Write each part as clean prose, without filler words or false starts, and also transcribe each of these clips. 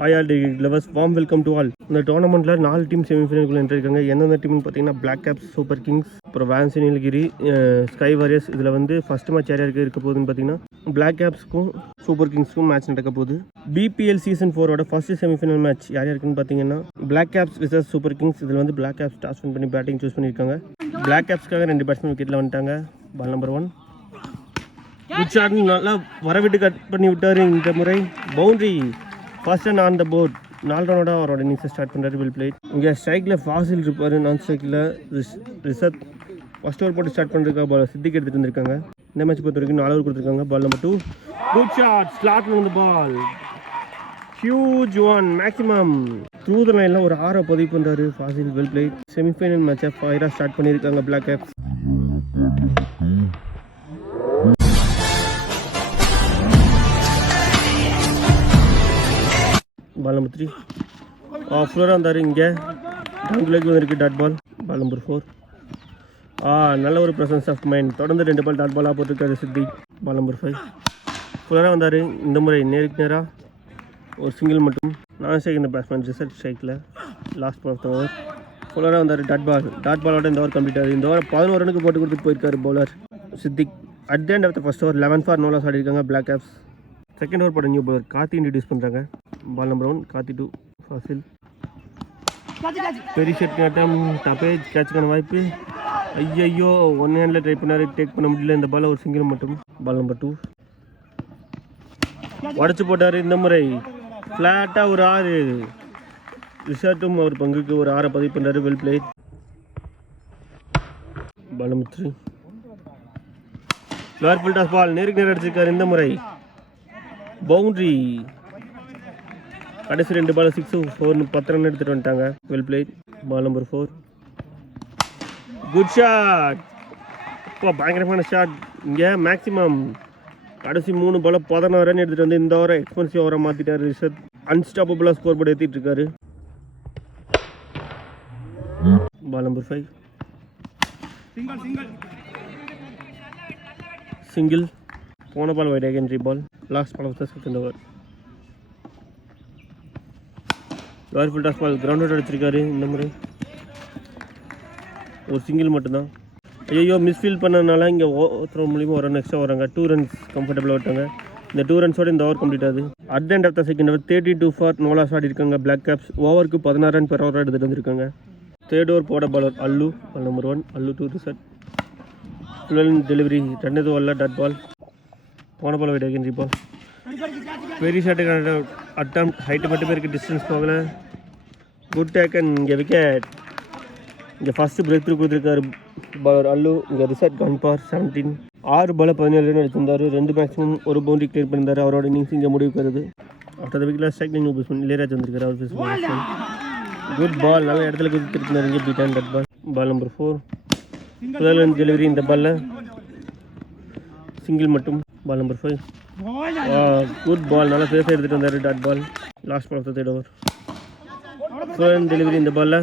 Hi all lovers, warm welcome to all. இந்த டோர்னமெண்ட்டில் 4 team செமிஃபைனலுக்குள்ள இருக்காங்க. எந்தெந்த டீம்னு பார்த்தீங்கன்னா பிளாக் கேப்ஸ், சூப்பர் கிங்ஸ், அப்புறம் வேன்ஸ் நீலகிரி, ஸ்கை வாரியர்ஸ். இதில் வந்து ஃபஸ்ட்டு மேட்ச் யார் யாருக்கு இருக்க போகுதுன்னு பார்த்தீங்கன்னா பிளாக் கேப்ஸ்க்கும் சூப்பர் கிங்ஸ்க்கும் மேட்ச் நடக்க போகுது. பிபிஎல் சீசன் 4ஓட ஃபர்ஸ்ட் செமிஃபைனல் மேட்ச் யார் யாருக்குன்னு பார்த்தீங்கன்னா black caps versus super kings. இதில் வந்து பிளாக் கேப்ஸ் டாஸ் வின் பண்ணி பேட்டிங் சூஸ் பண்ணியிருக்காங்க. பிளாக் கேப்ஸ்க்காக 2 பேட்ஸ்மேன் விக்கெட்டில் வந்துட்டாங்க. பால் நம்பர் 1 குட் ஷாட், நல்லா வரவிட்டு கட் பண்ணி விட்டார். இந்த முறை boundary. First and on the board. 4 ரனோட அவரோட இன்னிங்ஸை ஸ்டார்ட் பண்ணுறாரு. Well played. இங்கே ஸ்ட்ரைக்கில் ஃபாசில் இருப்பார், நான் ஸ்ட்ரைக்கில் ரிஷத். ஃபர்ஸ்ட் ஓவர் போட்டு ஸ்டார்ட் பண்ணுறதுக்காக பால் சித்திக்கு எடுத்துகிட்டு வந்திருக்காங்க. இந்த மேட்ச் பொறுத்த வரைக்கும் 4 ஓவர் கொடுத்துருக்காங்க. பால் நம்பர் 2 குட் ஷாட், ஸ்லாட்டில் வந்து ball. Huge one, maximum through the லைனில் ஒரு 6 பதிவு பண்ணுறாரு ஃபாசில். Will played. செமிஃபைனல் மேட்சை ஃபயராக ஸ்டார்ட் பண்ணியிருக்காங்க பிளாக் கேப்ஸ். பால் நம்பர் 3 ஃப்ளோராக இருந்தார். இங்கே டவுன்லேக்கு வந்துருக்கு டாட் பால். பால் நம்பர் 4 நல்ல ஒரு ப்ரெசன்ஸ் ஆஃப் மைண்ட். தொடர்ந்து 2 பால் டாட் பாலாக போட்டிருக்காரு சித்தி. பால் நம்பர் 5 ஃப்ளோராக வந்தார். இந்த முறை நேருக்கு நேராக ஒரு சிங்கிள் மட்டும். நான் ஸ்ட்ரைக் இந்த பேட்ஸ்மேன் ரிசல்ட் ஸ்ட்ரைக்கில் last ball of the over. ஃப்ளோராக வந்தார். டாட் பாலோட இந்த ஓவர் கம்ப்ளீட் ஆகுது. இந்த ஓவர் 11 ரனுக்கு போட்டு கொடுத்துட்டு போயிருக்காரு bowler Siddique. At the end of the first over 11 for no loss ஆடிருக்காங்க பிளாக் கேப்ஸ். செகண்ட் ஓவர் போட நியூ பவுலர் கார்த்தி இன்ட்ரடியூஸ் பண்ணுறாங்க. Ball number 1 Karthi 2 Fazil. பெரிய ஷெட் ஆட்டம், டப்பேஜ், கேட்சுக்கான வாய்ப்பு. ஐயோ 1 ஹேண்டில் ட்ரை பண்ணார், டேக் பண்ண முடியல. இந்த பால் ஒரு சிங்கிள் மட்டும். பால் நம்பர் 2 உடச்சி போட்டார். இந்த முறை ஃப்ளாட்டாக ஒரு 6. ரிஷாட்டும் அவர் பங்குக்கு ஒரு 6 பதிவு பண்ணுறாரு. Well played. Ball number 3 lower full toss ball நேருக்கு நேரம் அடிச்சிருக்காரு. இந்த முறை பவுண்ட்ரி. கடைசி 2 பால் 6 4 10 ரன் எடுத்துகிட்டு வந்துட்டாங்க. Well played. Ball number 4 good shot. இப்போ பயங்கரமான ஷாட். இங்கே மேக்ஸிமம் கடைசி 3 பால் 16 ரன் எடுத்துகிட்டு வந்து இந்த ஓவரை எக்ஸ்பென்சிவ் ஓவராக மாற்றிட்டார் ரிஷத். அன்ஸ்டாப்பபிளாக ஸ்கோர் போர்டு ஏற்றிட்டு இருக்காரு. Ball number 5 single. போன ball wide again ball. Last ball of the second over. Lower full toss ball ground out அடிச்சிருக்காரு. இந்த முறை ஒரு சிங்கிள் மட்டும்தான். ஐயோ மிஸ்ஃபீல் பண்ணதுனால இங்கே ஓவர் மூலியமாக ஒரு ரன் எக்ஸ்ட்ரா வராங்க. 2 ரன்ஸ் கம்ஃபர்டபுளாக விட்டாங்க. இந்த 2 ரன்ஸோடு இந்த ஓவர் கம்ப்ளீட் ஆகுது. At the end of the second over 32 for no loss ஆடிருக்காங்க பிளாக் கேப்ஸ். ஓவருக்கு 16 ரன் பெர் ஓவர் எடுத்துகிட்டு வந்திருக்காங்க. தேர்ட் ஓவர் போட bowler Allu. Ball number 1 Allu 2 result. Delivery 2வது ஓவரில் டாட் பால். போன ball wide again ball. Very ஷார்ட்டுக்கான அட்டம். ஹைட்டு மட்டுமே இருக்குது, டிஸ்டன்ஸ் போகல. Good taken. இங்கே விக்கெட். இங்கே ஃபஸ்ட்டு பிரேக் த்ரூ கொடுத்துருக்காரு பாலர் அல்லு. இங்கே result gone for 17. 6 ball 17 run எடுத்திருந்தார். 2 மேக்ஸிமம் ஒரு பவுண்டரி கிளியர் பண்ணியிருந்தார். அவரோட இன்னிங்ஸ் இங்கே முடிவுக்கு வருது. ஆஃப்டர் த விக்கெட்டில் ஸ்ட்ரைக் நியூ பேட்ஸ்மேன் இளையராஜ் வந்திருக்காரு. அவர் குட் பால். நல்ல இடத்துல கொடுத்துருந்தார். இங்கே beat and dot ball. Ball number 4 delivery. இந்த பாலில் சிங்கிள் மட்டும். Ball number 5 good ball. நல்லா ஃபேஸாக எடுத்துகிட்டு வந்தார். Dot ball. Last ball of the third over. Delivery. இந்த பாலில்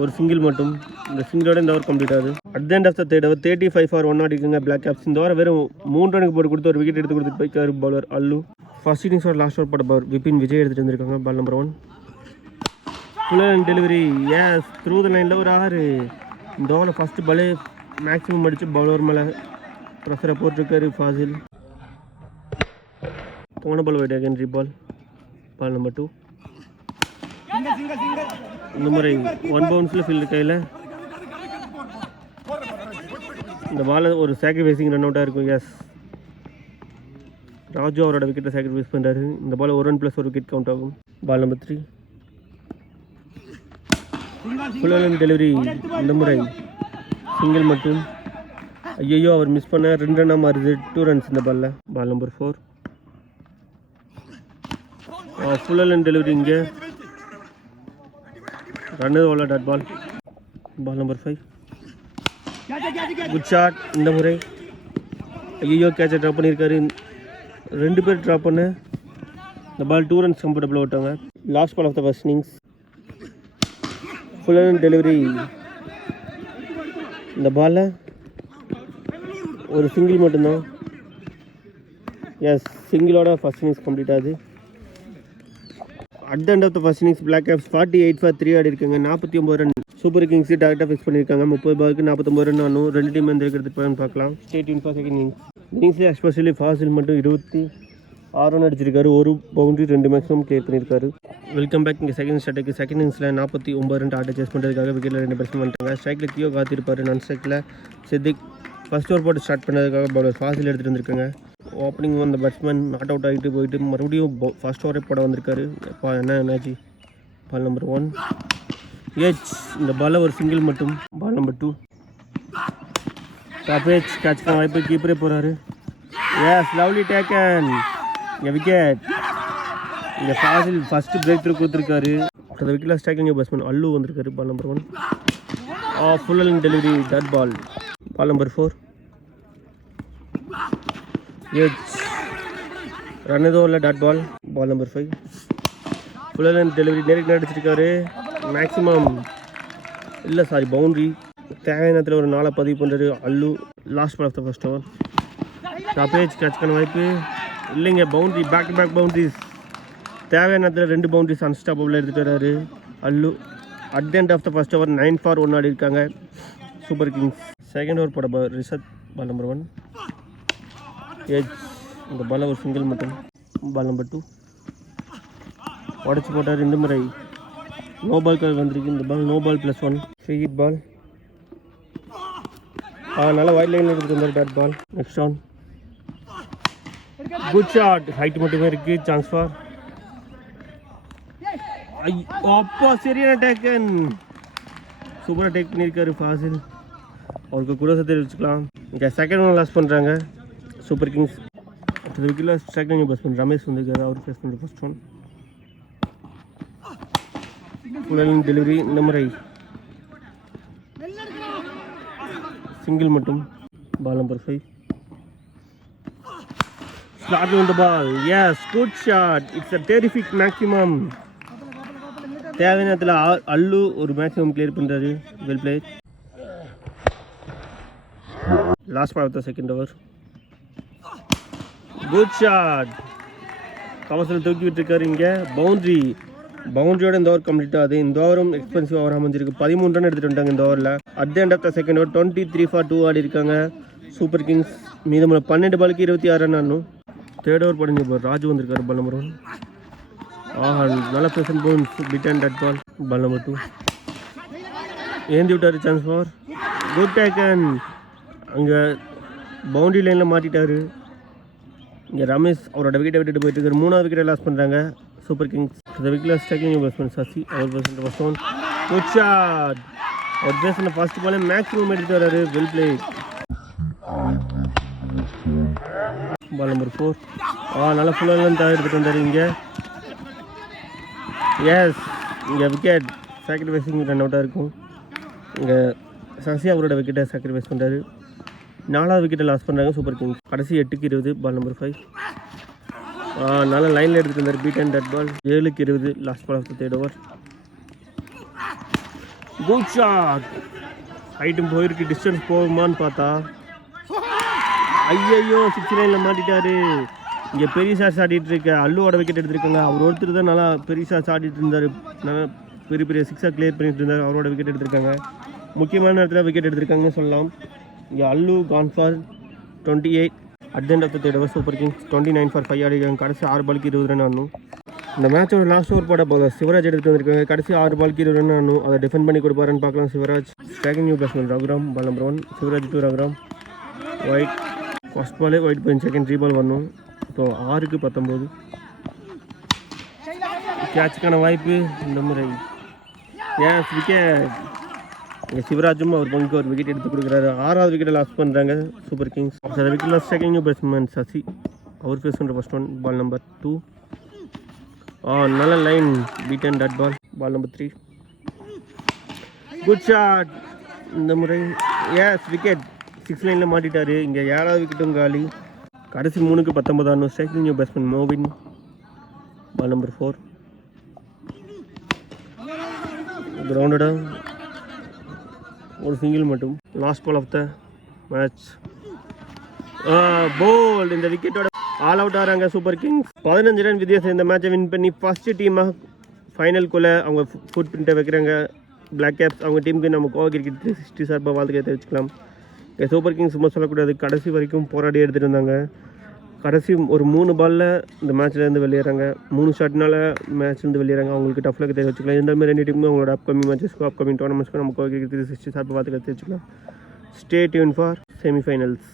ஒரு சிங்கிள் மட்டும். இந்த சிங்கிளோட இந்த ஓவர் கம்ப்ளீட் ஆகுது. At the end of the third over 35 for 1 ஆடிருக்காங்க பிளாக் கேப்ஸ். இந்த ஓவர் வெறும் 3 ரனுக்கு போட்டு கொடுத்து ஒரு விக்கெட் எடுத்து கொடுத்துட்டு போய்க்காரு பவுலர் அல்லு. ஃபர்ஸ்ட் இன்னிங்ஸோட லாஸ்ட் ஓவர் போட பவுலர் விபின் விஜய் எடுத்துகிட்டு வந்திருக்காங்க. Ball number 1 full delivery. Yes through the லைனில் ஒரு 6. இந்த ஓவரில் ஃபஸ்ட்டு பாலே மேக்ஸிமம் அடித்து பவுலர் மேலே ப்ரெஷரை போட்டிருக்காரு ஃபாசில். போன பால் வைட் அகேன் பால். பால் நம்பர் 2 இந்த முறை 1 பவுன்ஸில் ஃபீல்டு கையில். இந்த பால் ஒரு சாக்ரிஃபைசிங் ரன் அவுட்டாக இருக்கும். எஸ் ராஜு அவரோட விக்கெட்டை சாக்ரிஃபைஸ் பண்ணுறாரு. இந்த பால் 1 ரன் ப்ளஸ் ஒரு விக்கெட் கவுண்ட் ஆகும். Ball number 3 full delivery. இந்த முறை சிங்கிள் மட்டும். ஐயோ அவர் மிஸ் பண்ண 2 ரன்னாக மாறுது. 2 ரன்ஸ் இந்த பாலில். Ball number 4 full delivery. இங்கே ரன்னு ஓவரில் dot ball. Ball number 5 good shot. இந்த முறை ஐயோ கேட்சை ட்ராப் பண்ணியிருக்காரு. 2 பேர் ட்ராப் பண்ண இந்த பால் 2 ரன்ஸ் கம்ஃபர்டபுளாக விட்டாங்க. Last ball of the first innings. Full delivery. இந்த பாலில் ஒரு சிங்கிள் மட்டும்தான். எஸ் சிங்கிளோட ஃபர்ஸ்ட் இன்னிங்ஸ் கம்ப்ளீட் ஆகுது. At the end of the first innings black caps 48 for 3 ஆடி இருக்காங்க. 49 ரன் சூப்பர் கிங்ஸ் டார்கெட்டாக ஃபிக்ஸ் பண்ணியிருக்காங்க. 30 பாலுக்கு 49 ரன் ஆனும். 2 டீம் வந்து எடுத்துகிட்டு பார்க்கலாம். ஸ்டேட் இன் ஃபார் செகண்ட் இன்னிங்ஸில் எஸ்பெஷலி ஃபாசில் மட்டும் 26 ரன் அடிச்சிருக்காரு. ஒரு பவுண்டரி 2 மேக்ஸிமம் கிளியர் பண்ணியிருக்காரு. Welcome back. இங்கே செகண்ட் ஸ்டார்ட்டுக்கு செகண்ட் இன்னிங்ஸில் 49 ரன் ஆட்டை சேஸ் பண்ணுறதுக்காக விக்கெட்டில் 2 பேட்ஸ்மேன் பண்ணிட்டாங்க. ஸ்ட்ரைக்கில் கியோ காத்திருப்பார். நான் ஸ்ட்ரைக்கில் சித்திக் ஃபர்ஸ்ட் ஓவர் போட்டு ஸ்டார்ட் பண்ணதுக்காக பவுலர் ஃபாசில் எடுத்துகிட்டு வந்திருக்காங்க. ஓப்பனிங் வந்த பேட்ஸ்மேன் நாட் அவுட் ஆகிட்டு போயிட்டு மறுபடியும் ஃபர்ஸ்ட் ஓவரே போட வந்திருக்காரு. அப்பா என்னாச்சு? Ball number 1 edge. இந்த பாலில் ஒரு சிங்கிள் மட்டும். Ball number 2 top edge. Catch வாய்ப்பு. கீப்பரே போகிறாரு. Yes, lovely taken. இங்கே விக்கெட். இங்கே ஃபாசில் ஃபஸ்ட்டு பிரேக் த்ரூ கொடுத்துருக்காரு. அந்த விக்கெட்டில் ஸ்ட்ரைக்கிங் பேட்ஸ்மேன் அல்லு வந்திருக்காரு. Ball number 1 full and delivery dot ball. Ball number 4 edge. Run எதுவும் இல்லை, dot ball. Ball number 5 full and delivery நேருக்கு அடிச்சிருக்காரு. மேக்ஸிமம் இல்லை, சாரி, பவுண்ட்ரி. தேவையான நேரத்தில் ஒரு 4 பதிவு பண்ணுறாரு Allu. Last ball of the first over. Top edge கேட்ச்க்கான வாய்ப்பு இல்லைங்க. Boundary, back to back boundaries. தேவையான நேரத்தில் 2 பவுண்ட்ரிஸ் அன்ஸ்டாப்பபிள் எடுத்துகிட்டு வர்றாரு Allu. At the end of the first over 9 for 1 ஆடி இருக்காங்க சூப்பர் கிங்ஸ். செகண்ட் ஓவர் போட ரிஷத். பால் நம்பர் 1 எச். இந்த பால் ஒரு சிங்கிள் மட்டும். பால் நம்பர் 2 உடச்சி போட்டார். இந்த முறை நோ பால் கால் வந்திருக்கு. இந்த ball no ball +1 free hit ball. நல்லா வைட் லைனில் எடுத்துகிட்டு வந்தார் dot ball. Next round good shot. Height மட்டுமே இருக்குது. சான்ஸ் ஃபார் அப்பா சரியான டேக்கன். சூப்பராக டேக் பண்ணியிருக்காரு ஃபாசில். அவருக்கு கூட சேர்த்து வச்சுக்கலாம். இங்கே செகண்ட் ஒன் லாஸ் பண்ணுறாங்க சூப்பர் கிங்ஸ். அடுத்த விக்கெட்டில் ஸ்ட்ரைக்கிங் பேட்ஸ்மேன் ரமேஷ் வந்திருக்காரு. அவர் ஃபேஸ் பண்ணுற ஃபர்ஸ்ட் ஒன் ஃபுல் டெலிவரி. இந்த முறை சிங்கிள் மட்டும். Ball number 5 slot on the ball. Yes, good shot. It's a terrific maximum. தேவையான நேரத்தில் அல்லு ஒரு மேக்ஸிமம் கிளியர் பண்ணுறாரு. Well play. Last ball of the second over. Good shot. கவர்ஸில் தூக்கி விட்டுருக்காரு. இங்கே பவுண்ட்ரி. பவுண்டரியோட இந்த ஓவர் கம்ப்ளீட் ஆகுது. இந்த ஓவரும் எக்ஸ்பென்சிவ் ஓவர் அமைஞ்சிருக்கு. 13 ரன் எடுத்துகிட்டு வந்துட்டாங்க இந்த ஓவரில். At the end of the second over 23 for 2 ஆடி இருக்காங்க சூப்பர் கிங்ஸ். மீதமுள்ள 12 பாலுக்கு 26 ரன் ஆடணும். தேர்ட் ஓவர் போடுங்க. இப்போ ராஜு வந்திருக்காரு. பால் நம்பர் 1 நல்ல present bounce. Beat and dot ball. Ball number 2 ஏந்தி விட்டார். Chance for good taken. அங்கே பவுண்டரி லைனில் மாட்டிட்டாரு. இங்கே ரமேஷ் அவரோட விக்கெட்டை விட்டுட்டு போயிட்டு இருக்காரு. 3வது விக்கெட்டை லாஸ் பண்ணுறாங்க சூப்பர் கிங்ஸ். அந்த விக்கெட்டில் ஸ்ட்ரைக்கிங் பேட்ஸ்மேன் சசி. அவர் பேசுகிற ஃபர்ஸ்ட் ஒன் குட் ஷாட். அவர் பேசுகிற ஃபர்ஸ்ட் பாலே மேக்ஸிமம் எடுத்துகிட்டு வர்றாரு. Well play. பால் நம்பர் 4 நல்லா ஃபுல்லாக தான் எடுத்துகிட்டு வந்தார் இங்கே. எஸ், இங்கே விக்கெட். சாக்ரிஃபைஸிங் ரன் அவுட்டாக இருக்கும். இங்கே சசி அவரோட விக்கெட்டை சாக்ரிஃபைஸ் பண்ணுறாரு. 4வது விக்கெட்டை லாஸ் பண்ணுறாங்க சூப்பர் கிங்ஸ். கடைசி 8க்கு 20. பால் நம்பர் 5 நல்லா லைனில் எடுத்துகிட்டு வந்தார். Beat and dot ball. 7க்கு 20. Last ball of the third over. Good shot. ஹைட்டும் போயிருக்கு. டிஸ்டன்ஸ் போகுமான்னு பார்த்தா ஐயோ 6 லைனில் மாட்டிட்டாரு. இங்கே பெரிய ஷாட்ஸ் ஆடிட்டு இருக்க அல்லுவோட விக்கெட் எடுத்திருக்காங்க. அவர் ஒருத்தர் தான் நல்லா பெரிய ஷாட்ஸ் ஆடிட்டு இருந்தார். நல்லா பெரிய பெரிய 6 கிளியர் பண்ணிட்டு இருந்தார். அவரோட விக்கெட் எடுத்திருக்காங்க. முக்கியமான நேரத்தில் விக்கெட் எடுத்திருக்காங்கன்னு சொல்லலாம். இங்கே Allu gone for 28. At the end of the third over super kings 29 for 5 ஆடிருக்காங்க. கடைசி 6 பாலுக்கு 20 ரன் ஆடணும். இந்த மேட்சோட லாஸ்ட் ஓவர் போட போதும் சிவராஜ் எடுத்துகிட்டு வந்திருக்காங்க. கடைசி 6 பாலுக்கு 20 ரன் ஆடணும். அதை டிஃபெண்ட் பண்ணி கொடுப்பாருன்னு பார்க்கலாம் Sivaraj. Striking batsman Raghuram. Ball number 1 Sivaraj to Raghuram. Wide first பாலே ஒயிட் போய் செகண்ட் 3 பால் வரணும். ஸோ 6க்கு 19. கேட்சுக்கான வாய்ப்பு இந்த முறை. Yes, wicket. இங்கே சிவராஜும் அவர் பங்குக்கு ஒரு விக்கெட் எடுத்து கொடுக்குறாரு. 6வது விக்கெட்டை லாஸ் பண்ணுறாங்க சூப்பர் கிங்ஸ். அந்த விக்கெட்டில் ஸ்ட்ரைக்கிங் பேட்ஸ்மேன் சசி. அவர் ஃபேஸ் பண்ணுற ஃபர்ஸ்ட் ஒன். பால் நம்பர் 2 நல்ல line. Beat and dot ball. Ball number 3 good shot. இந்த முறை எஸ், விக்கெட். 6 லைனில் மாட்டிட்டாரு. இங்கே 7வது விக்கெட்டும் காலி. கடைசி 3க்கு 19 ஆடணும். Striking batsman Moeen. Ball number 4 கிரவுண்டடாக ஒரு சிங்கிள் மட்டும். Last ball of the match. Bowled. இந்த விக்கெட்டோட ஆல் அவுட் ஆகிறாங்க சூப்பர் கிங்ஸ். 15 ரன் வித்தியாசம் இந்த மேட்சை வின் பண்ணி ஃபர்ஸ்ட் டீமாக ஃபைனல்குள்ளே அவங்க ஃபுட் பிரிண்ட்டை வைக்கிறாங்க பிளாக் கேப்ஸ். அவங்க டீமுக்கு நம்ம கோவா கிரிக்கெட் 360 சார்பாக வாழ்த்துக்களை தெரிவிச்சுக்கலாம். சூப்பர் கிங்ஸ் சும்மா சொல்லக்கூடாது, கடைசி வரைக்கும் போராடி எடுத்துகிட்டு இருந்தாங்க. கடைசி ஒரு 3 பாலில் இந்த மேட்ச்லேருந்து வெளியேறாங்க. 3 ஷாட்னால மேட்ச்லேருந்து வெளியேறாங்க. அவங்களுக்கு டஃப் லக் தெரிவிச்சுக்கலாம். இந்த மாதிரி 2 டீமும் அவங்களோட அப்கமிங் மேட்சஸ்க்கு அப்கமிங் டோர்னமெண்ட்ஸ்க்கு நம்ம கோவா கிரிக்கெட் 360 சார்பாக வாழ்த்துக்களை தெரிவிச்சுக்கலாம். Stay tuned for semi-finals.